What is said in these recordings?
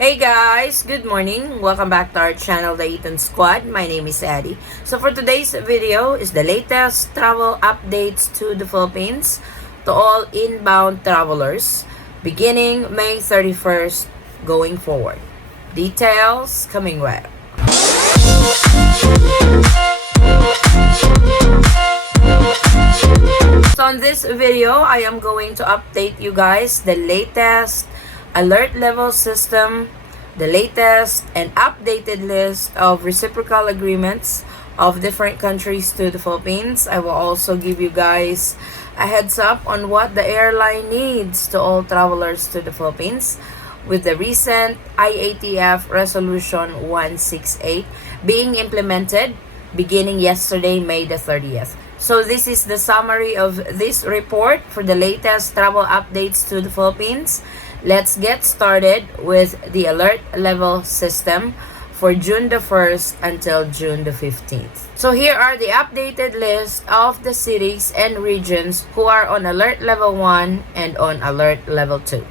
Hey guys, good morning. Welcome back to our channel, the Eaton Squad. My name is Addie. So for today's video is the latest travel updates to the Philippines to all inbound travelers beginning May 31st going forward. Details coming right. So on this video, I am going to update you guys the latest alert level system, the latest and updated list of reciprocal agreements of different countries to the Philippines. I will also give you guys a heads up on what the airline needs to all travelers to the Philippines with the recent Iatf Resolution 168 being implemented beginning yesterday, May the 30th. So this is the summary of this report for the latest travel updates to the Philippines. Let's get started with the alert level system for June the 1st until June the 15th. So here are the updated list of the cities and regions who are on alert level 1 and on alert level 2.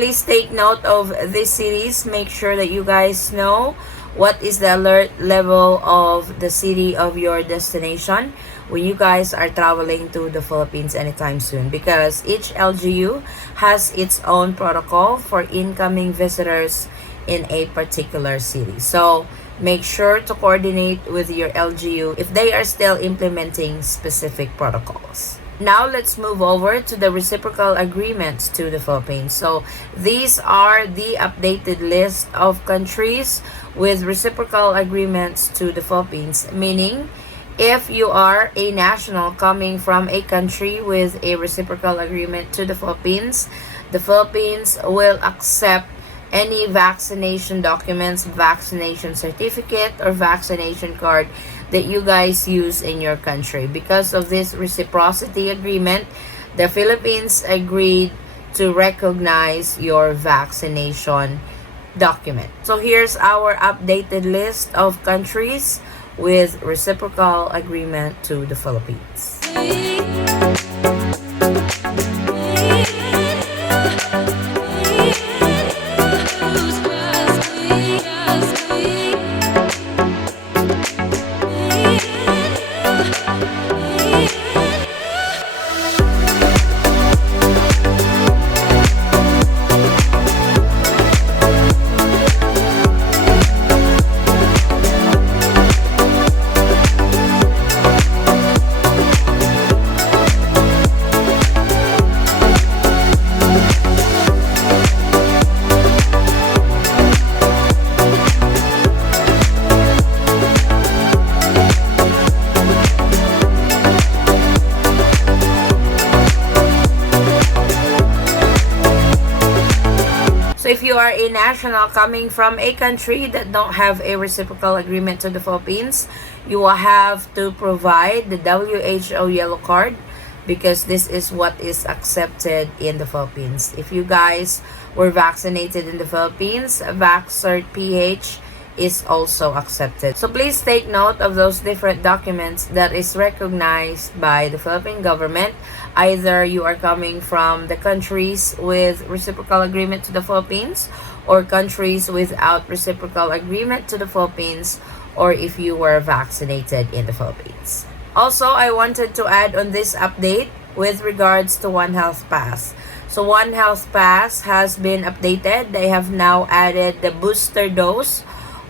Please take note of these cities. Make sure that you guys know what is the alert level of the city of your destination when you guys are traveling to the Philippines anytime soon, because each LGU has its own protocol for incoming visitors in a particular city. So make sure to coordinate with your LGU if they are still implementing specific protocols. Now let's move over to the reciprocal agreements to the Philippines. So these are the updated list of countries with reciprocal agreements to the Philippines, meaning if you are a national coming from a country with a reciprocal agreement to the Philippines will accept any vaccination documents, vaccination certificate, or vaccination card that you guys use in your country. Because of this reciprocity agreement, the Philippines agreed to recognize your vaccination document. So here's our updated list of countries with reciprocal agreement to the Philippines. If you are a national coming from a country that don't have a reciprocal agreement to the Philippines, you will have to provide the WHO yellow card, because this is what is accepted in the Philippines. If you guys were vaccinated in the Philippines, VaxCert PH is also accepted. So please take note of those different documents that is recognized by the Philippine government. Either you are coming from the countries with reciprocal agreement to the Philippines, or countries without reciprocal agreement to the Philippines, or if you were vaccinated in the Philippines. Also, I wanted to add on this update with regards to One Health Pass. So One Health Pass has been updated. They have now added the booster dose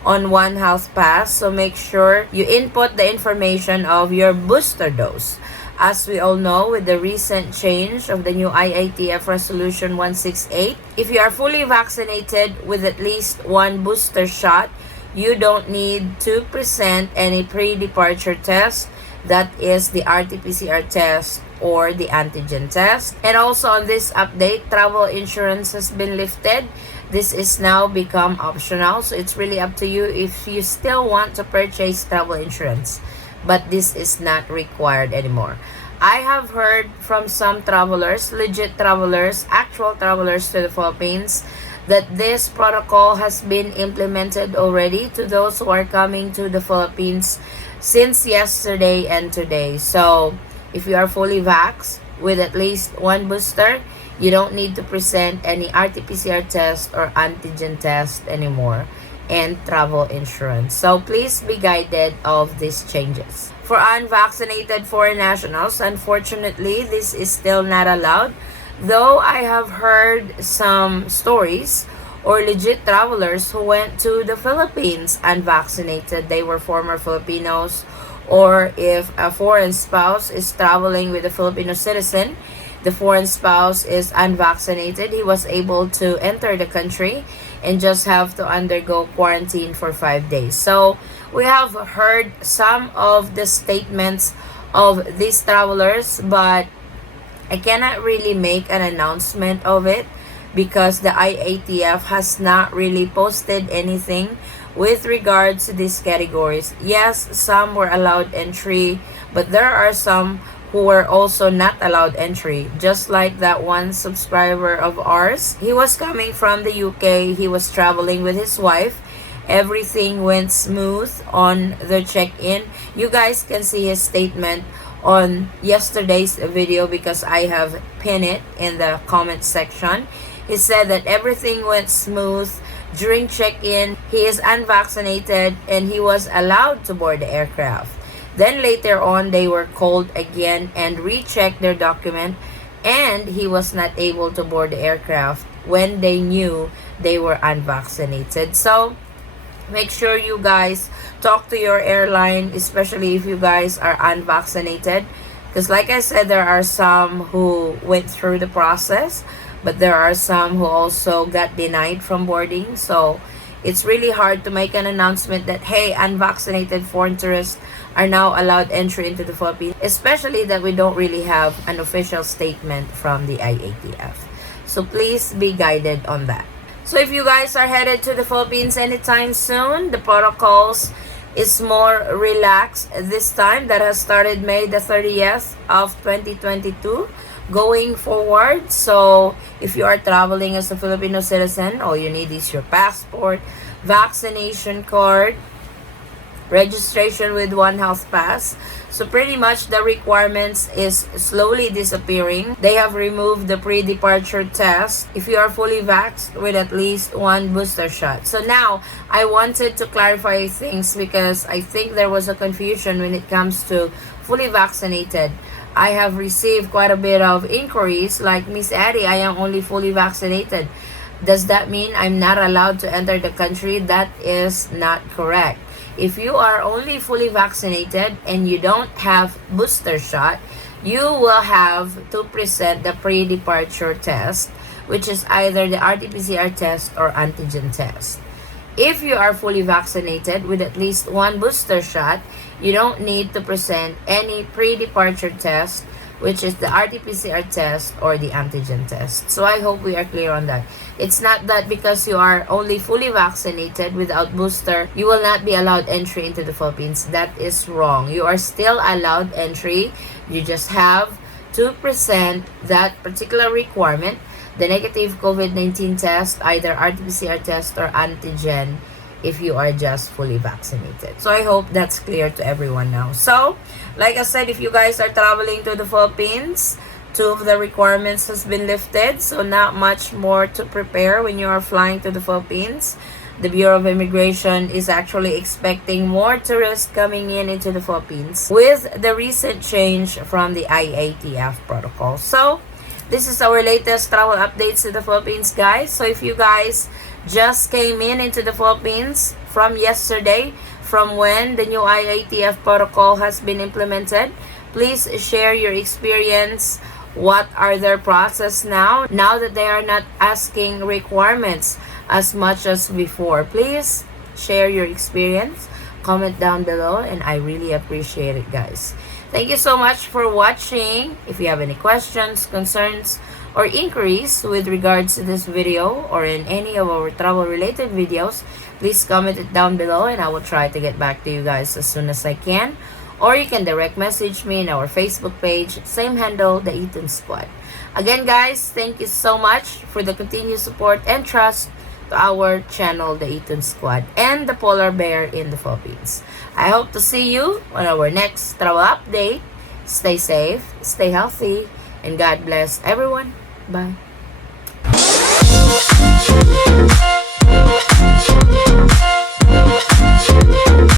on One Health Pass. So make sure you input the information of your booster dose. As we all know, with the recent change of the new Iatf Resolution 168, if you are fully vaccinated with at least one booster shot, you don't need to present any pre-departure test. That is the RT-PCR test or the antigen test. And also on this update, travel insurance has been lifted. This is now become optional, so it's really up to you if you still want to purchase travel insurance, but this is not required anymore. I have heard from some travelers, legit travelers, actual travelers to the Philippines, that this protocol has been implemented already to those who are coming to the Philippines since yesterday and today. So if you are fully vaxxed with at least one booster, you don't need to present any RT-PCR test or antigen test anymore and travel insurance. So please be guided of these changes. For unvaccinated foreign nationals, unfortunately, this is still not allowed. Though I have heard some stories or legit travelers who went to the Philippines unvaccinated. They were former Filipinos, or if a foreign spouse is traveling with a Filipino citizen, the foreign spouse is unvaccinated, he was able to enter the country and just have to undergo quarantine for 5 days. So we have heard some of the statements of these travelers, but I cannot really make an announcement of it because the IATF has not really posted anything with regards to these categories. Yes, some were allowed entry, but there are some who were also not allowed entry. Just like that one subscriber of ours. He was coming from the UK. He was traveling with his wife. Everything went smooth on the check-in. You guys can see his statement on yesterday's video because I have pinned it in the comment section. He said that everything went smooth during check-in. He is unvaccinated and he was allowed to board the aircraft. Then later on, they were called again and rechecked their document, and he was not able to board the aircraft when they knew they were unvaccinated. So make sure you guys talk to your airline, especially if you guys are unvaccinated, because like I said, there are some who went through the process, but there are some who also got denied from boarding. So it's really hard to make an announcement that, hey, unvaccinated foreign tourists are now allowed entry into the Philippines, especially that we don't really have an official statement from the IATF. So please be guided on that. So if you guys are headed to the Philippines anytime soon, the protocols is more relaxed this time. That has started May the 30th of 2022 going forward. So if you are traveling as a Filipino citizen, all you need is your passport, vaccination card, registration with One Health Pass. So pretty much the requirements is slowly disappearing. They have removed the pre-departure test if you are fully vaxxed with at least one booster shot. So now I wanted to clarify things because I think there was a confusion when it comes to fully vaccinated. I have received quite a bit of inquiries like, Miss Addie, I am only fully vaccinated. Does that mean I'm not allowed to enter the country? That is not correct. If you are only fully vaccinated and you don't have booster shot, you will have to present the pre-departure test, which is either the RT-PCR test or antigen test. If you are fully vaccinated with at least one booster shot, you don't need to present any pre-departure test, which is the RT-PCR test or the antigen test. So I hope we are clear on that. It's not that because you are only fully vaccinated without booster, you will not be allowed entry into the Philippines. That is wrong. You are still allowed entry. You just have to present that particular requirement, the negative COVID-19 test, either RT-PCR test or antigen, if you are just fully vaccinated. So I hope that's clear to everyone now. So, like I said, if you guys are traveling to the Philippines, 2 of the requirements has been lifted. So not much more to prepare when you are flying to the Philippines. The Bureau of Immigration is actually expecting more tourists coming in into the Philippines with the recent change from the IATF protocol. So this is our latest travel updates to the Philippines, guys. So if you guys just came in into the Philippines from yesterday, from when the new IATF protocol has been implemented, Please share your experience. What are their process now that they are not asking requirements as much as before? Please share your experience, comment down below, and I really appreciate it, guys. Thank you so much for watching. If you have any questions, concerns, or inquiries with regards to this video or in any of our travel related videos, please comment it down below and I will try to get back to you guys as soon as I can. Or you can direct message me in our Facebook page, same handle, the Eaton Squad. Again, guys, thank you so much for the continued support and trust to our channel, the Eaton Squad, and the Polar Bear in the Philippines. I hope to see you on our next travel update. Stay safe, stay healthy, and God bless everyone. Bye.